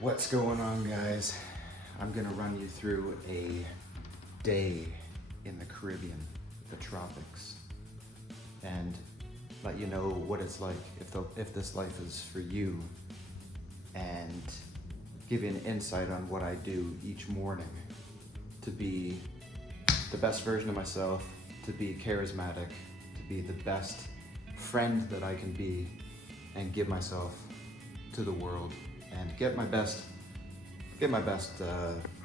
What's going on, guys? I'm gonna run you through a day in the Caribbean, the tropics, and let you know what it's like if this life is for you, and give you an insight on what I do each morning to be the best version of myself, to be charismatic, to be the best friend that I can be, and give myself to the world and get my best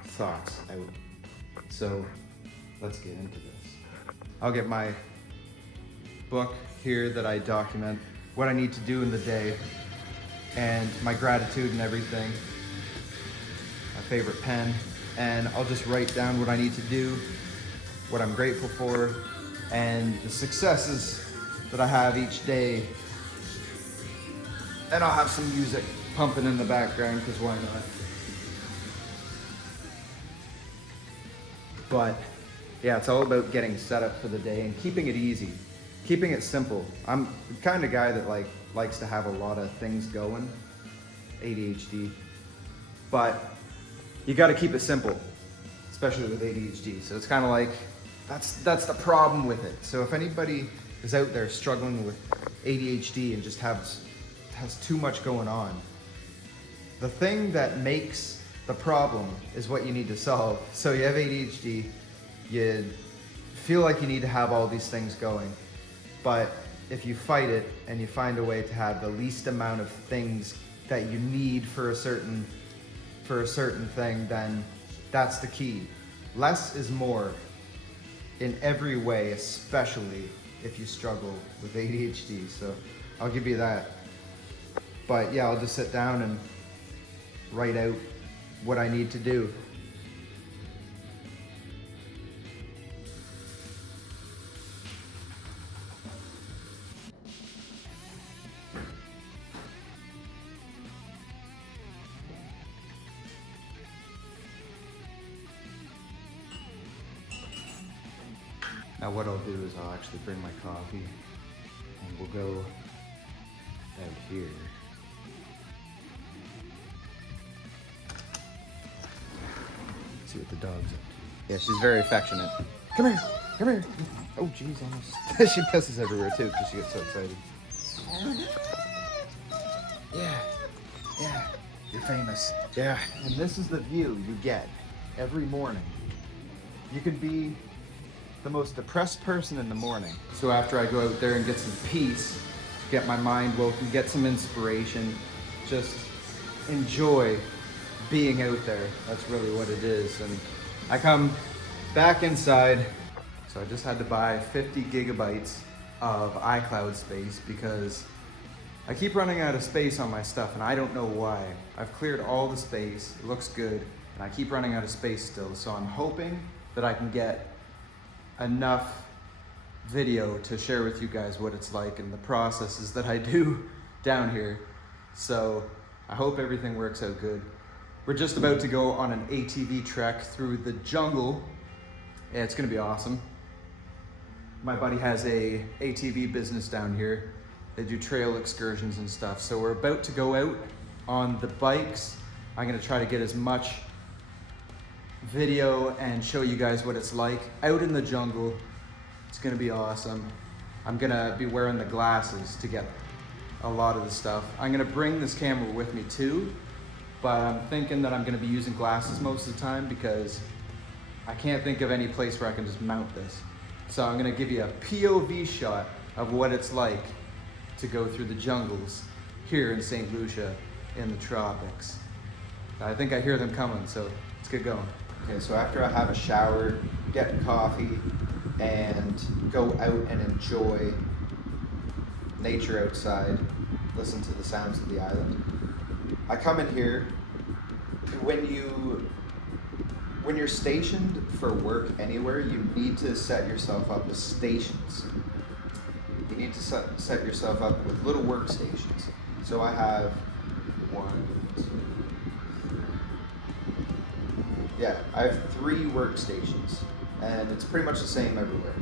thoughts out. So let's get into this. I'll get my book here that I document what I need to do in the day and my gratitude and everything, my favorite pen, and I'll just write down what I need to do, what I'm grateful for, and the successes that I have each day. And I'll have some music pumping in the background, because why not? But yeah, it's all about getting set up for the day and keeping it easy, keeping it simple. I'm the kind of guy that likes to have a lot of things going, ADHD, but you got to keep it simple, especially with ADHD. So it's kind of like, that's the problem with it. So if anybody is out there struggling with ADHD and just has too much going on, the thing that makes the problem is what you need to solve. So you have ADHD, you feel like you need to have all these things going, but if you fight it and you find a way to have the least amount of things that you need for a certain thing, then that's the key. Less is more in every way, especially if you struggle with ADHD. So I'll give you that. But yeah, I'll just sit down and write out what I need to do. Now what I'll do is I'll actually bring my coffee and we'll go out here. See what the dog's up to. Yeah, she's very affectionate. Come here, come here. Oh jeez, almost. She pisses everywhere too because she gets so excited. Yeah, you're famous. Yeah, and this is the view you get every morning. You can be the most depressed person in the morning. So after I go out there and get some peace, get my mind woken, get some inspiration, just enjoy being out there. That's really what it is. And I come back inside, so I just had to buy 50 gigabytes of iCloud space because I keep running out of space on my stuff and I don't know why. I've cleared all the space, it looks good, and I keep running out of space still. So I'm hoping that I can get enough video to share with you guys what it's like and the processes that I do down here. So I hope everything works out good. We're just about to go on an ATV trek through the jungle. Yeah, it's gonna be awesome. My buddy has a ATV business down here. They do trail excursions and stuff. So we're about to go out on the bikes. I'm gonna try to get as much video and show you guys what it's like out in the jungle. It's gonna be awesome. I'm gonna be wearing the glasses to get a lot of the stuff. I'm gonna bring this camera with me too, but I'm thinking that I'm gonna be using glasses most of the time because I can't think of any place where I can just mount this. So I'm gonna give you a POV shot of what it's like to go through the jungles here in St. Lucia in the tropics. I think I hear them coming, so let's get going. Okay, so after I have a shower, get coffee, and go out and enjoy nature outside, listen to the sounds of the island, I come in here. When you're stationed for work anywhere, you need to set yourself up with stations. You need to set yourself up with little workstations. So I have 1, 2, 3. Yeah, I have 3 workstations, and it's pretty much the same everywhere.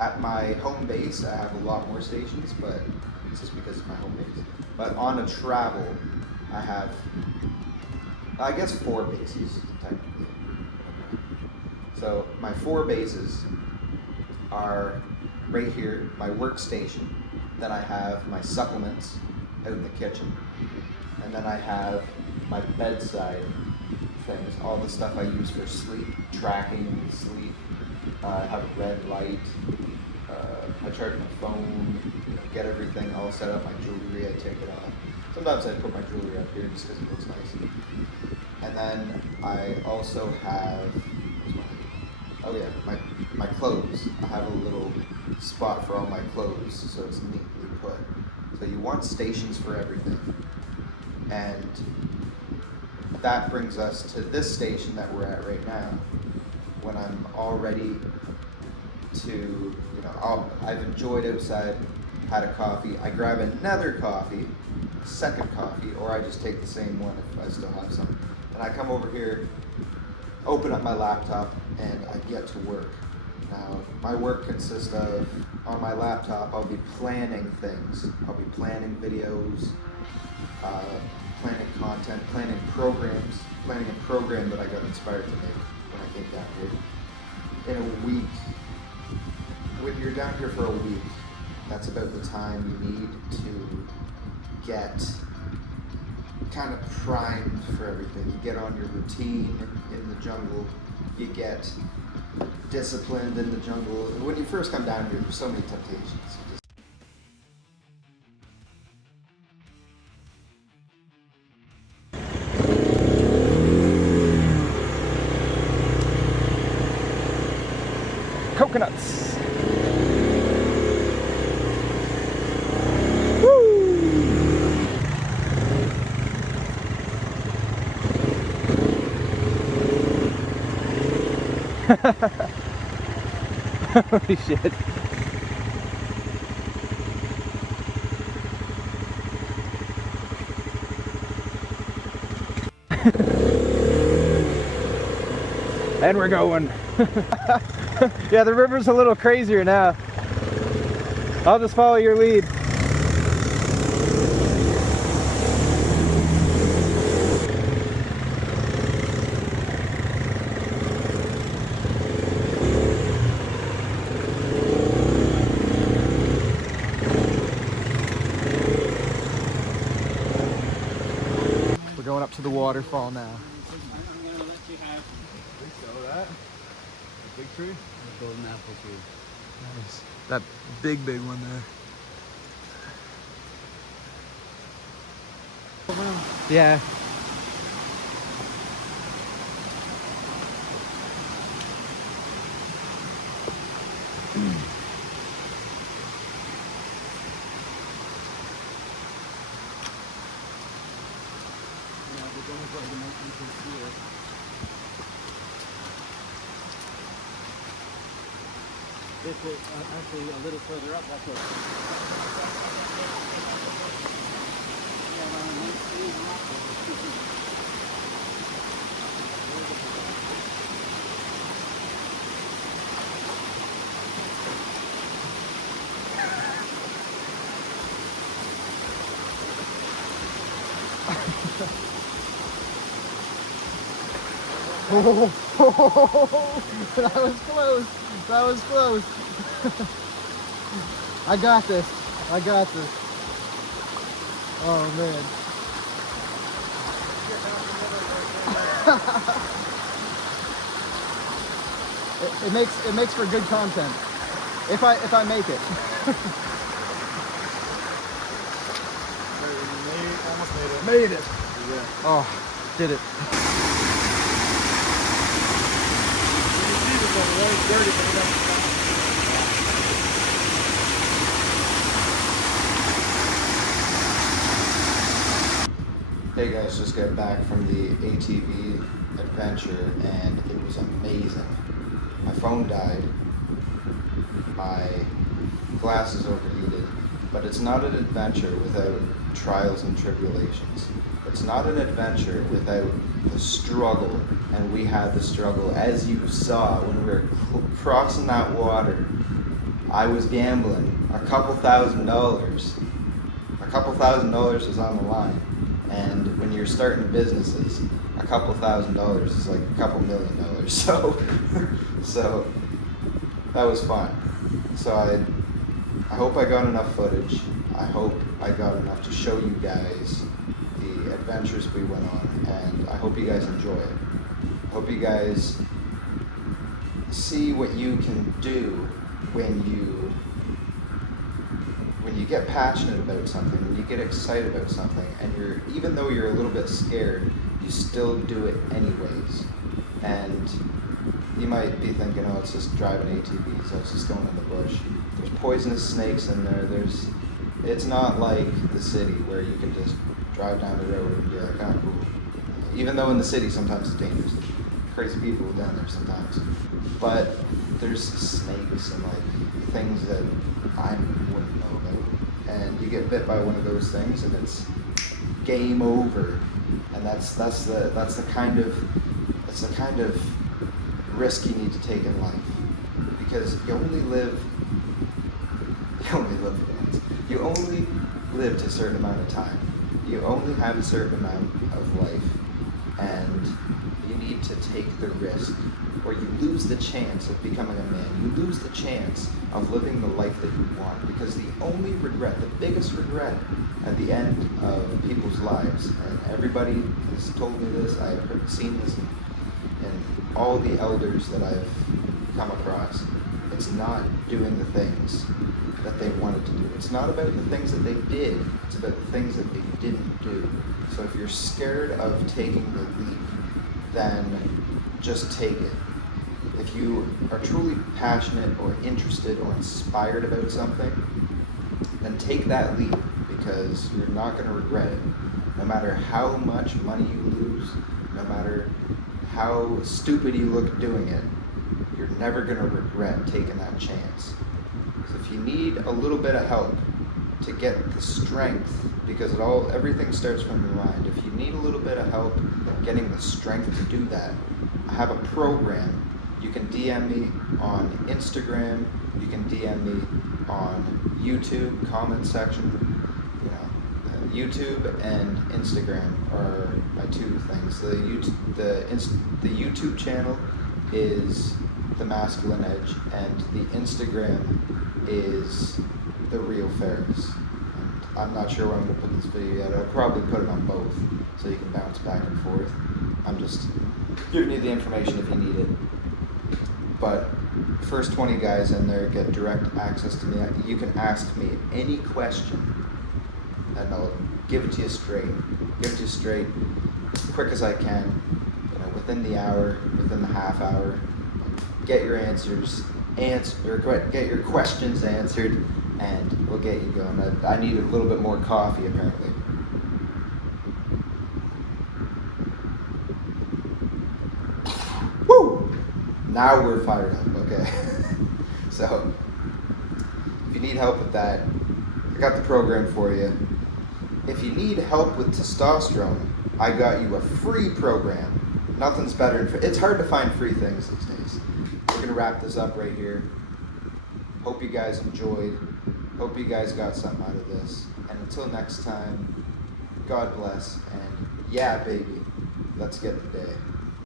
At my home base, I have a lot more stations, but it's just because it's my home base. But on a travel, I have I guess 4 bases, technically. So my 4 bases are right here, my workstation. Then I have my supplements out in the kitchen. And then I have my bedside things, all the stuff I use for sleep, tracking sleep. I have a red light. I charge my phone, get everything all set up, my jewelry, I take it off. Sometimes I put my jewelry up here just because it looks nice. And then I also have, oh yeah, my clothes. I have a little spot for all my clothes, so it's neatly put. So you want stations for everything. And that brings us to this station that we're at right now. When I'm all ready to, I've enjoyed outside, had a coffee, I grab another coffee, a second coffee, or I just take the same one if I still have some. And I come over here, open up my laptop, and I get to work. Now, my work consists of, on my laptop, I'll be planning things. I'll be planning videos, planning content, planning programs, planning a program that I got inspired to make when I came down here. In a week, when you're down here for a week, that's about the time you need to get kind of primed for everything. You get on your routine in the jungle, you get disciplined in the jungle. And when you first come down here, there's so many temptations. Coconuts. Holy shit. And we're going. Yeah, the river's a little crazier now. I'll just follow your lead. We're going up to the waterfall now. I'm gonna let you have that? A big tree? a golden apple tree. Nice. That big one there. Yeah. This is actually a little further up. That's what. That was close. That was close. I got this. I got this. Oh man. It makes for good content. If I make it. Almost made it. Made it. Yeah. Oh, did it. Dirty, but it doesn't stop. Hey guys, just got back from the ATV adventure and it was amazing. My phone died, my glasses overheated, but it's not an adventure without trials and tribulations. It's not an adventure without the struggle, and we had the struggle. As you saw when we were crossing that water, I was gambling a couple $1,000. A couple $1,000 was on the line. And when you're starting businesses, a couple $1,000s is like a couple $1 million. So that was fun. So I hope I got enough footage. I hope I got enough to show you guys the adventures we went on, and I hope you guys enjoy it. I hope you guys see what you can do when you get passionate about something, when you get excited about something, and even though you're a little bit scared, you still do it anyways. And you might be thinking, oh, it's just driving ATVs, it's just going in the bush. There's poisonous snakes in there. It's not like the city where you can just drive down the road and be like, oh, cool. Even though in the city sometimes it's dangerous. There's crazy people down there sometimes. But there's snakes and like things that I wouldn't know about. And you get bit by one of those things and it's game over. And that's the kind of risk you need to take in life. Because you only live once. You only live to a certain amount of time. You only have a certain amount of life, and you need to take the risk, or you lose the chance of becoming a man. You lose the chance of living the life that you want, because the only regret, the biggest regret at the end of people's lives, and everybody has told me this, I've seen this in all the elders that I've come across, it's not doing the things that they wanted to do. It's not about the things that they did, it's about the things that they didn't do. So if you're scared of taking the leap, then just take it. If you are truly passionate or interested or inspired about something, then take that leap, because you're not going to regret it. No matter how much money you lose, no matter how stupid you look doing it, you're never going to regret taking that chance. So if you need a little bit of help to get the strength, because everything starts from your mind. If you need a little bit of help getting the strength to do that, I have a program. You can DM me on Instagram, you can DM me on YouTube, comment section. YouTube and Instagram are my two things. The YouTube channel is The Masculine Edge, and the Instagram is The Real Ferris. And I'm not sure when I'm going to put this video yet. I'll probably put it on both so you can bounce back and forth. I'm just giving you the information if you need it. But first 20 guys in there get direct access to me. You can ask me any question and I'll give it to you straight. Give it to you straight, as quick as I can, within the hour, within the half hour. Get your answers, get your questions answered, and we'll get you going. I need a little bit more coffee, apparently. Woo! Now we're fired up, okay. So, if you need help with that, I got the program for you. If you need help with testosterone, I got you a free program. Nothing's better. It's hard to find free things these days. We're going to wrap this up right here. Hope you guys enjoyed. Hope you guys got something out of this. And until next time, God bless. And yeah, baby, let's get the day.